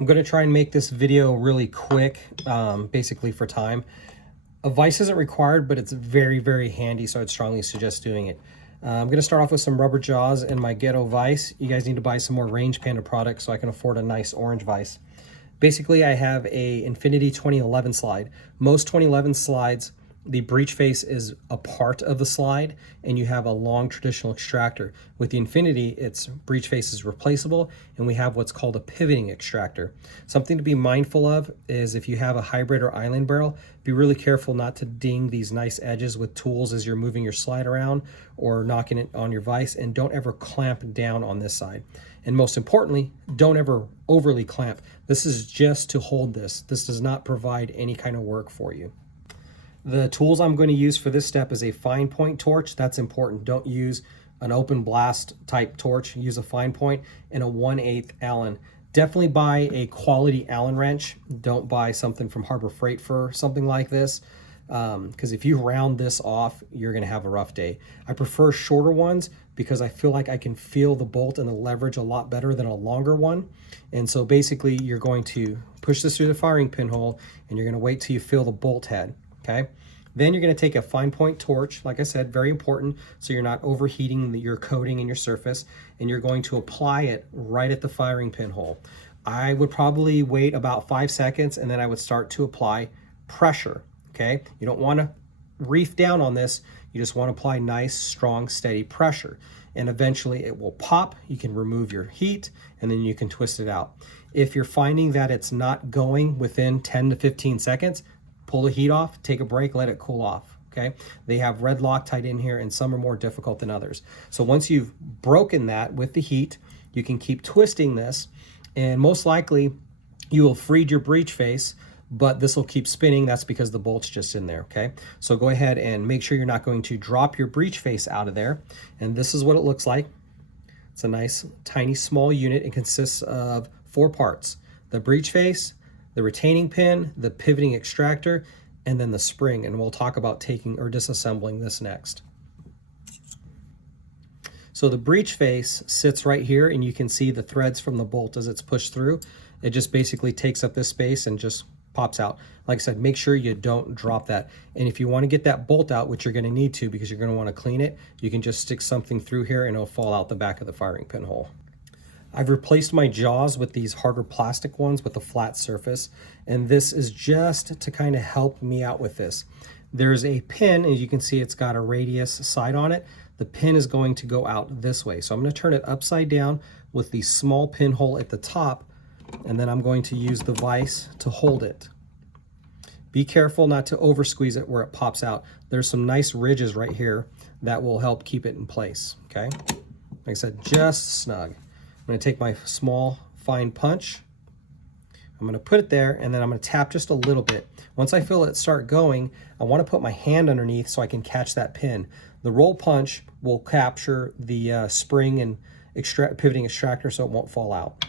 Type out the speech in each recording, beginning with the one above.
I'm going to try and make this video really quick, basically for time. A vise isn't required, but it's very, very handy, so I'd strongly suggest doing it. I'm going to start off with some rubber jaws and my ghetto vise. You guys need to buy some more Range Panda products so I can afford a nice orange vise. Basically, I have a Infinity 2011 slide. Most 2011 slides, the breech face is a part of the slide, and you have a long traditional extractor. With the Infinity, its breech face is replaceable, and we have what's called a pivoting extractor. Something to be mindful of is if you have a hybrid or island barrel, be really careful not to ding these nice edges with tools as you're moving your slide around or knocking it on your vise, and don't ever clamp down on this side. And most importantly, don't ever overly clamp. This is just to hold this. This does not provide any kind of work for you. The tools I'm going to use for this step is a fine point torch. That's important. Don't use an open blast type torch. Use a fine point and a 1/8 Allen. Definitely buy a quality Allen wrench. Don't buy something from Harbor Freight for something like this, because if you round this off, you're going to have a rough day. I prefer shorter ones because I feel like I can feel the bolt and the leverage a lot better than a longer one. And so basically you're going to push this through the firing pinhole and you're going to wait till you feel the bolt head. Okay, then you're going to take a fine point torch, like I said, very important, so you're not overheating your coating and your surface, and you're going to apply it right at the firing pinhole. I would probably wait about 5 seconds, and then I would start to apply pressure. Okay, you don't want to reef down on this. You just want to apply nice, strong, steady pressure, and eventually it will pop. You can remove your heat, and then you can twist it out. If you're finding that it's not going within 10 to 15 seconds, pull the heat off, take a break, let it cool off, okay? They have red Loctite in here, and some are more difficult than others. So once you've broken that with the heat, you can keep twisting this, and most likely you will freed your breech face, but this will keep spinning. That's because the bolt's just in there, okay? So go ahead and make sure you're not going to drop your breech face out of there, and this is what it looks like. It's a nice, tiny, small unit. It consists of 4 parts: the breech face, the retaining pin, the pivoting extractor, and then the spring. And we'll talk about taking or disassembling this next. So the breech face sits right here, and you can see the threads from the bolt as it's pushed through. It just basically takes up this space and just pops out. Like I said, make sure you don't drop that. And if you want to get that bolt out, which you're going to need to because you're going to want to clean it, you can just stick something through here and it'll fall out the back of the firing pinhole. I've replaced my jaws with these harder plastic ones with a flat surface, and this is just to kind of help me out with this. There's a pin, as you can see, it's got a radius side on it. The pin is going to go out this way. So I'm going to turn it upside down with the small pinhole at the top, and then I'm going to use the vise to hold it. Be careful not to over squeeze it where it pops out. There's some nice ridges right here that will help keep it in place, okay? Like I said, just snug. I'm going to take my small fine punch, I'm going to put it there, and then I'm going to tap just a little bit. Once I feel it start going, I want to put my hand underneath so I can catch that pin. The roll punch will capture the spring and pivoting extractor so it won't fall out.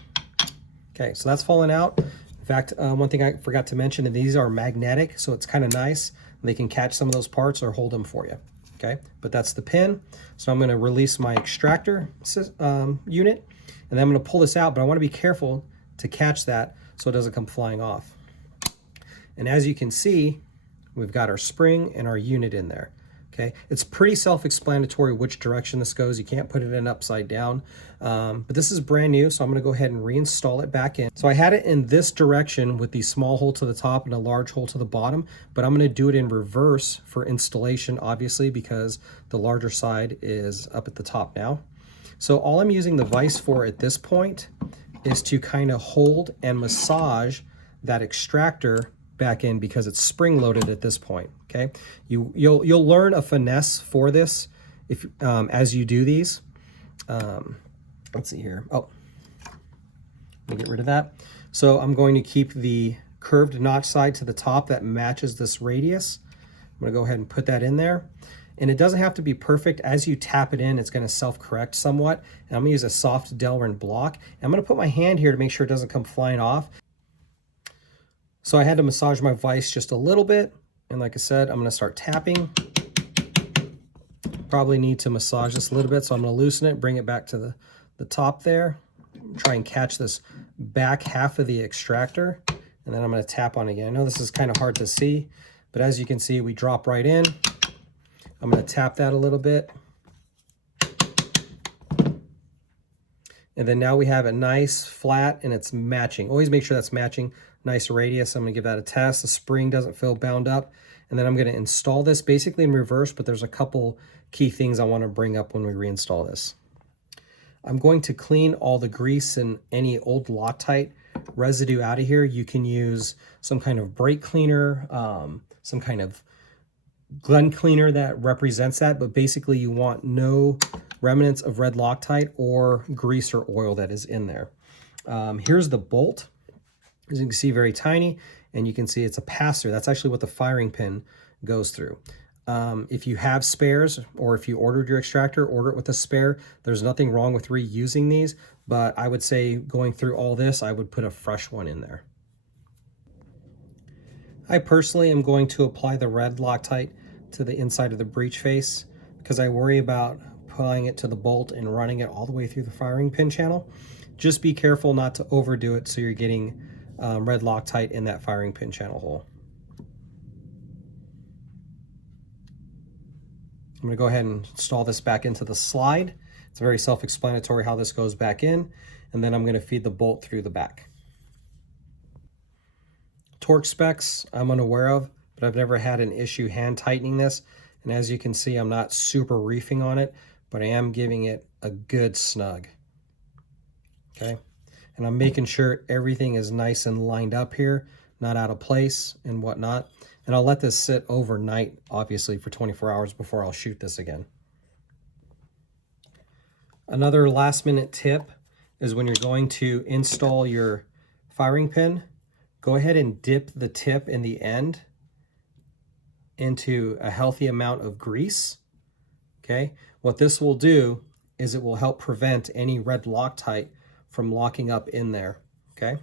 Okay, so that's falling out. In fact, one thing I forgot to mention, and these are magnetic, so it's kind of nice. They can catch some of those parts or hold them for you. Okay, but that's the pin. So I'm going to release my extractor unit, and then I'm going to pull this out, but I want to be careful to catch that so it doesn't come flying off. And as you can see, we've got our spring and our unit in there. Okay, it's pretty self-explanatory which direction this goes. You can't put it in upside down, but this is brand new, so I'm going to go ahead and reinstall it back in. So I had it in this direction with the small hole to the top and a large hole to the bottom, but I'm going to do it in reverse for installation, obviously, because the larger side is up at the top now. So all I'm using the vise for at this point is to kind of hold and massage that extractor back in because it's spring loaded at this point. Okay, you'll learn a finesse for this if as you do these. Let's see here. Oh, let me get rid of that. So I'm going to keep the curved notch side to the top that matches this radius. I'm going to go ahead and put that in there. And it doesn't have to be perfect. As you tap it in, it's going to self-correct somewhat. And I'm going to use a soft Delrin block. And I'm going to put my hand here to make sure it doesn't come flying off. So I had to massage my vise just a little bit. And like I said, I'm going to start tapping. Probably need to massage this a little bit, so I'm going to loosen it, bring it back to the top there. try and catch this back half of the extractor, and then I'm going to tap on it again. I know this is kind of hard to see, but as you can see, we drop right in. I'm going to tap that a little bit. And then now we have a nice flat and it's matching. Always make sure that's matching. Nice radius. I'm going to give that a test. The spring doesn't feel bound up. And then I'm going to install this basically in reverse, but there's a couple key things I want to bring up when we reinstall this. I'm going to clean all the grease and any old Loctite residue out of here. You can use some kind of brake cleaner, some kind of gun cleaner that represents that, but basically you want no remnants of red Loctite or grease or oil that is in there. Here's the bolt. As you can see, very tiny, and you can see it's a pass-through. That's actually what the firing pin goes through. If you have spares, or if you ordered your extractor, order it with a spare. There's nothing wrong with reusing these, but I would say going through all this, I would put a fresh one in there. I personally am going to apply the red Loctite to the inside of the breech face because I worry about applying it to the bolt and running it all the way through the firing pin channel. Just be careful not to overdo it so you're getting red Loctite in that firing pin channel hole. I'm going to go ahead and install this back into the slide. It's very self-explanatory how this goes back in, and then I'm going to feed the bolt through the back. Torque specs I'm unaware of, but I've never had an issue hand tightening this. And as you can see, I'm not super reefing on it, but I am giving it a good snug. Okay, and I'm making sure everything is nice and lined up here, not out of place and whatnot. And I'll let this sit overnight, obviously, for 24 hours before I'll shoot this again. Another last minute tip is when you're going to install your firing pin, go ahead and dip the tip in the end into a healthy amount of grease. Okay, what this will do is it will help prevent any red Loctite from locking up in there. Okay.